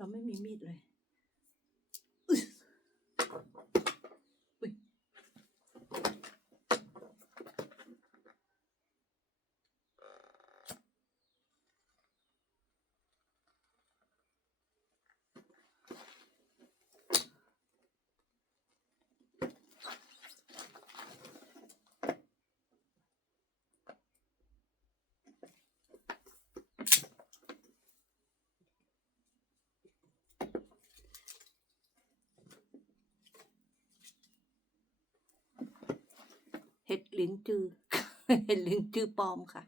เราไม่มีมีดเลย เห็ดลิ้นจือ เห็ดลิ้นจือปลอมค่ะ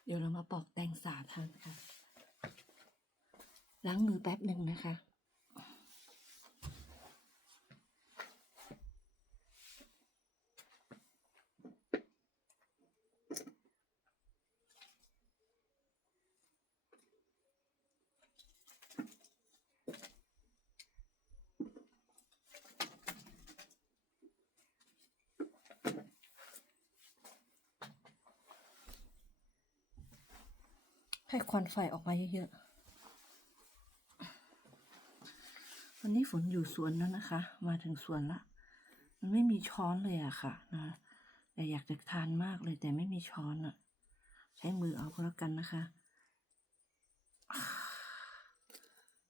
เดี๋ยวเรามาปอกแตงสาทานค่ะ ล้างมือแป๊บหนึ่งนะคะ ให้ควันไฟออกมาเยอะๆ วันนี้ฝนอยู่สวนแล้วนะคะ มาถึงสวนละ มันไม่มีช้อนเลยอะค่ะนะ แต่อยากจะทานมากเลยแต่ไม่มีช้อนอะใช้มือเอาก็แล้วกันนะคะ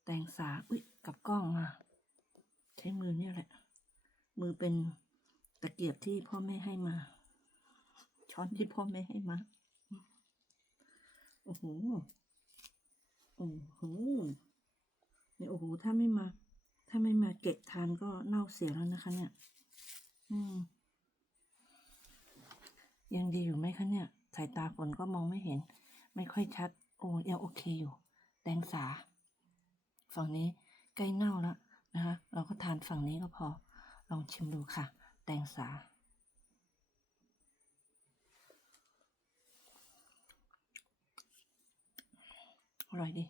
แตงสา อุ้ยกับกล้องมา ใช้มือเนี่ยแหละ มือเป็นตะเกียบที่พ่อแม่ให้มา ช้อนที่พ่อแม่ให้มา โอ้โหโอ้โหเนี่ยโอ้โหถ้าไม่มา ถ้าไม่มาเก็บทานก็เน่าเสียแล้วนะคะ เนี่ย อืม ยังดีอยู่ไหมคะเนี่ยสายตาฝนก็มองไม่เห็น ไม่ค่อยชัด โอ้ยังโอเคอยู่ แตงสา ฝั่งนี้ใกล้เน่าแล้วนะคะ เราก็ทานฝั่งนี้ก็พอ ลองชิมดูค่ะ แตงสา อร่อยดี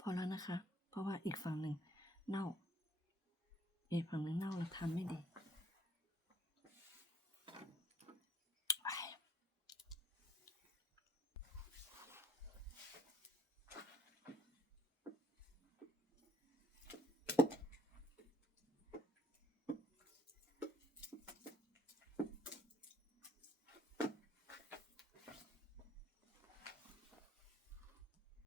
พอแล้วนะคะ เพราะว่าอีกฝั่งหนึ่งเน่า อีกฝั่งหนึ่งเน่าเราทำไม่ดี